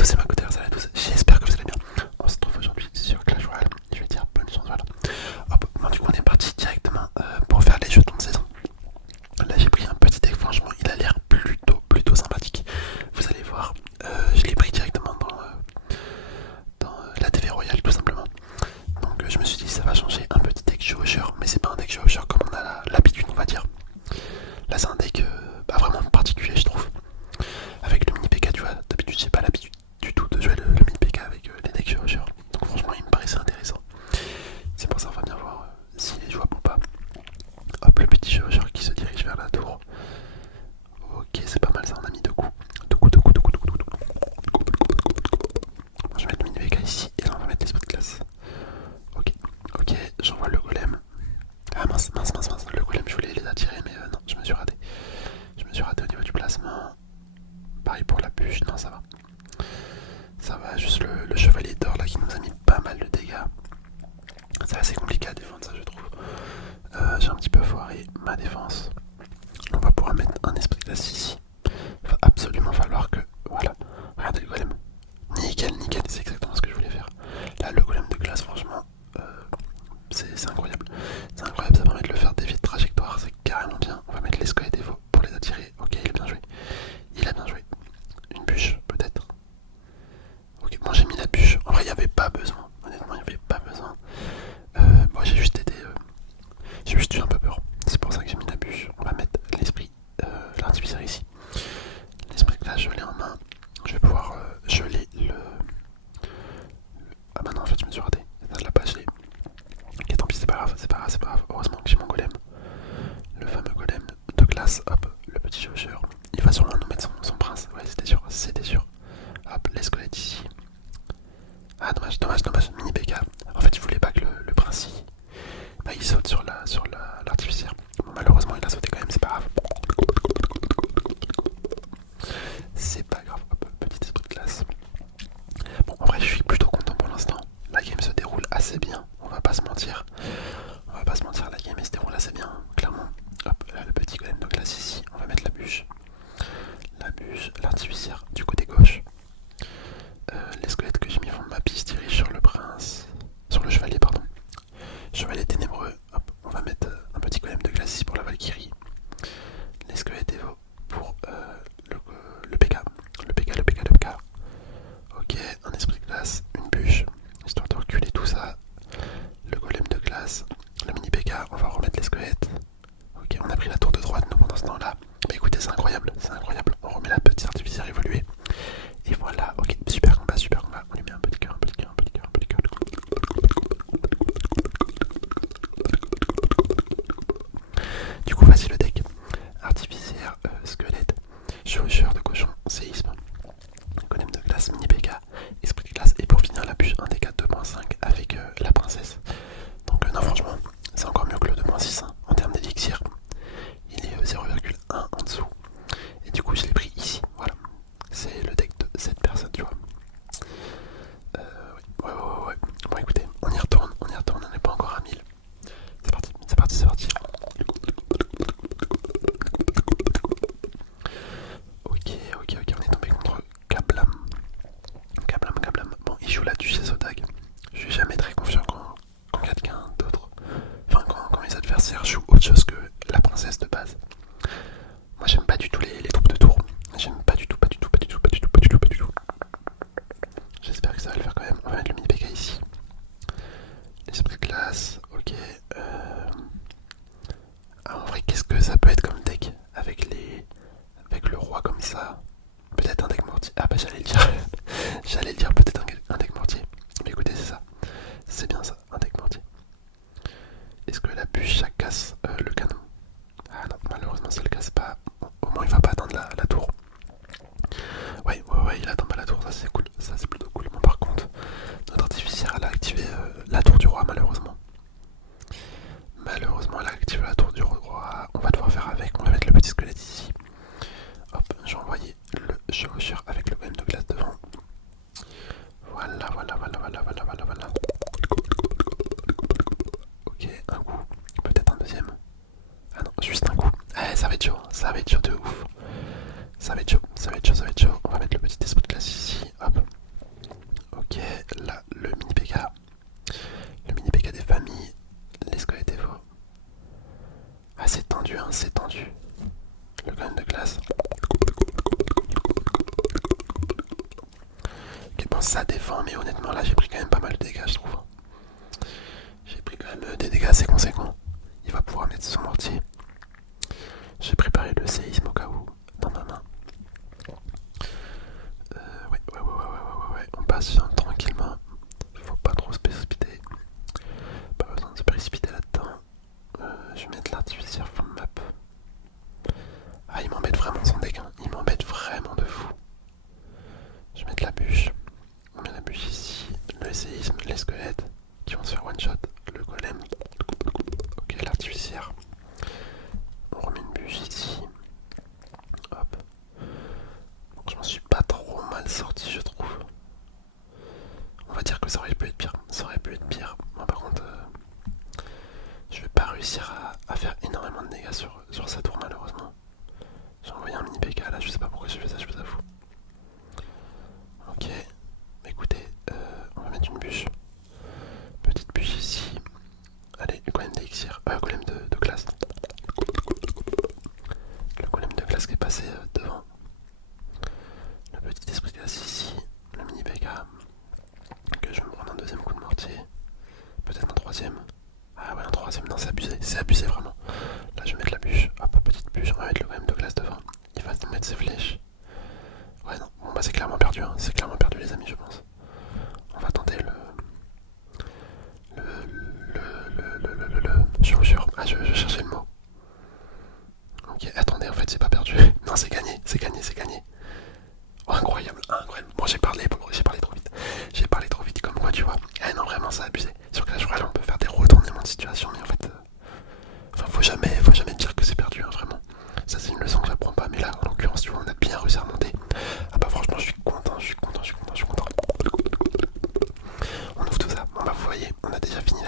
tous, c'est ma côté, salut à tous, j'espère que vous allez bien. On se trouve aujourd'hui sur Clash Royale, je vais dire bonne chance, voilà. Hop, bon, du coup on est parti directement pour faire les jetons de saison. Là j'ai pris un petit deck, franchement il a l'air plutôt sympathique. Vous allez voir, je l'ai pris directement dans la TV Royale tout simplement. Donc je me suis dit ça va changer un petit deck Chevaucheur, mais c'est pas un deck Chevaucheur comme on a l'habitude on va dire. Là c'est un deck vraiment particulier je trouve. Avec le mini PK, tu vois, d'habitude j'ai pas l'habitude du tout de jouer le mini PK avec les decks chevaucheurs. Donc franchement il me paraissait intéressant. C'est pour ça qu'on va bien voir s'il est jouable ou pas. Hop, le petit chevaucheur qui se dirige vers la tour. Ok, c'est pas mal ça, on a mis deux coups. Je vais mettre le mini PK ici et là on va mettre l'esprit de glace. Ok, j'envoie le golem. Ah mince, le golem je voulais les attirer mais non, je me suis raté. Je me suis raté au niveau du placement. Pareil pour la bûche, non ça va. Ça va, juste le chevalier d'or là qui nous a mis pas mal de dégâts. C'est assez compliqué à défendre ça je trouve. J'ai un petit peu foiré ma défense. On va pouvoir mettre un esprit de glace ici. Il va absolument falloir que... Voilà, regardez le golem. Nickel, c'est exactement ce que je voulais faire. Là le golem de glace franchement, c'est incroyable. C'est incroyable, ça permet de le faire dévier de trajectoire, c'est carrément bien. On va mettre les squelettes et pour les attirer. Ok, il a bien joué. Il a bien joué. Une bûche peut-être. Ok, moi j'ai mis la bûche. En vrai, il n'y avait pas besoin. Honnêtement, il n'y avait pas besoin. Moi j'ai juste été. J'ai juste eu un peu peur. C'est pour ça que j'ai mis la bûche. On va mettre l'esprit, l'artificier ici. L'esprit que là, je l'ai en main. Je vais pouvoir geler le. Ah bah non, en fait, je me suis raté. Ça l'a pas gelé. Ok, tant pis, c'est pas grave. Heureusement que j'ai mon golem. Le fameux golem de glace. Hop, le petit chauffeur. Il va sûrement nous mettre son prince. Ouais, c'était sûr. Hop, les squelettes ici. Ah dommage, mini PK. En fait il voulait pas que le prince il saute sur l'artificière. Bon, malheureusement il a sauté quand même, c'est pas grave. C'est pas grave, hop, petit esprit de glace. Bon en vrai je suis plutôt content pour l'instant. La game se déroule assez bien, on va pas se mentir. La game elle se déroule assez bien, clairement. Hop, là le petit golem de glace ici, on va mettre la bûche. L'artificière du côté gauche. Les squelettes que j'ai mis font de ma piste dirigent sur le prince. Sur le chevalier, pardon. Chevalier ténébreux. Hop, on va mettre un petit golem de glace ici pour la Valkyrie. Les squelettes évo pour le PK. Le PK. Ok, un esprit de glace, une bûche, histoire de reculer tout ça. Le golem de glace, le mini PK, on va remettre les squelettes. Ok, on a pris la tour de droite nous pendant ce temps-là. Bah écoutez, c'est incroyable. On remet la petite artificière évoluée. Et voilà, ok, super combat, on lui met un petit cœur. Du coup, voici le deck. Artificière, squelette, chevaucheur de cochon, séisme, golem de glace, mini PK, esprit de glace, et pour finir la bûche, un DK 2.5 avec la princesse. Donc non, franchement, c'est encore mieux que le 2.6 hein, en termes d'élixir. Il est 0,1 en dessous. Et du coup, je l'ai pris ici, voilà. C'est le deck de cette personne, tu vois. Ouais. Bon écoutez, on y retourne, on n'est pas encore à 1000. C'est parti. Ok, on est tombé contre Kablam. Bon, il joue la duchesse au tag. Je suis jamais très confiant quand quelqu'un d'autre, enfin quand mes adversaires jouent autre chose que la princesse de base. Moi j'aime pas du tout les troupes de tour. J'aime pas du tout. J'espère que ça va le faire quand même. On va mettre le mini PK ici. L'esprit de glace, ok. En vrai, qu'est-ce que ça peut être comme deck avec le roi comme ça? Peut-être un deck mortier. Ah bah j'allais le dire. J'allais le dire, peut-être un deck mortier. Mais écoutez, c'est ça. C'est bien ça, un deck mortier. Est-ce que la bûche ça casse le canon? Ah non, malheureusement ça le casse pas. Bon, au moins il va pas atteindre la tour. Ouais, il atteint pas la tour, ça c'est cool. Ça c'est plutôt cool. Bon, par contre, notre artificière elle a activé la tour du roi malheureusement. Elle a activé la tour du roi. On va devoir faire avec. On va mettre le petit squelette ici. Hop, j'ai envoyé le chevaucheur avec le golem de glace devant. Voilà. Ok, un coup. Peut-être un deuxième. Ah non, juste un coup. Eh, ça va être chaud de ouf. Ça va être chaud. On va mettre le petit esprit de glace ici. Hop. franchement ça défend, mais honnêtement là j'ai pris quand même pas mal de dégâts je trouve. J'ai pris quand même des dégâts assez conséquents. Il va pouvoir mettre son mortier. J'ai préparé le séisme au cas où dans ma main. Ouais. On patiente tranquillement. Faut pas trop se précipiter. Pas besoin de se précipiter là-dedans. Je vais mettre l'artificiel full map. Ah, il m'embête vraiment son deck. Hein. Il m'embête vraiment de fou. Je vais mettre la bûche. On met la bûche ici. Le séisme, les squelettes qui vont se faire one shot. Le golem. Ok, l'artificiel. On remet une bûche ici. Hop. Je m'en suis pas trop mal sorti, je trouve. On va dire que ça aurait pu être pire. Ça aurait pu être pire. Moi, par contre, je vais pas réussir à faire énormément de dégâts sur sa tour, malheureusement. J'ai envoyé un mini PK là, je sais pas pourquoi j'ai fait ça, je vous avoue. Ok. Écoutez, on va mettre une bûche. Petite bûche ici. Allez, golem d'élixir. Golem de glace. Le golem de glace qui est passé devant. Le petit esprit de glace ici. Le mini PK. Que je vais me prendre un deuxième coup de mortier. Peut-être un troisième. Ah ouais, un troisième. Non, c'est abusé vraiment. Là, je vais mettre la bûche. Hop, petite bûche. On va mettre le golem de glace devant. Il va mettre ses flèches. Ouais, non. Bon, bah, c'est clairement perdu. Hein. C'est clairement perdu, les amis, je pense. On va tenter je vous jure. Ah, je cherchais le mot. Ok, attendez, en fait, c'est pas perdu. Non, c'est gagné, c'est gagné, c'est gagné. Oh, incroyable, incroyable. Bon, j'ai parlé trop vite. J'ai parlé trop vite, comme quoi, tu vois. Eh non, vraiment, ça a abusé. Sur Clash Royale, on peut faire des retournements de situation, mais en fait... Enfin, faut jamais dire que c'est perdu, hein, vraiment. Ça, c'est une leçon que j'apprends pas, mais là, en l'occurrence, tu vois, on a bien réussi à remonter. Ah bah, franchement, je suis content. On ouvre tout ça. Bon, bah, vous voyez, on a déjà fini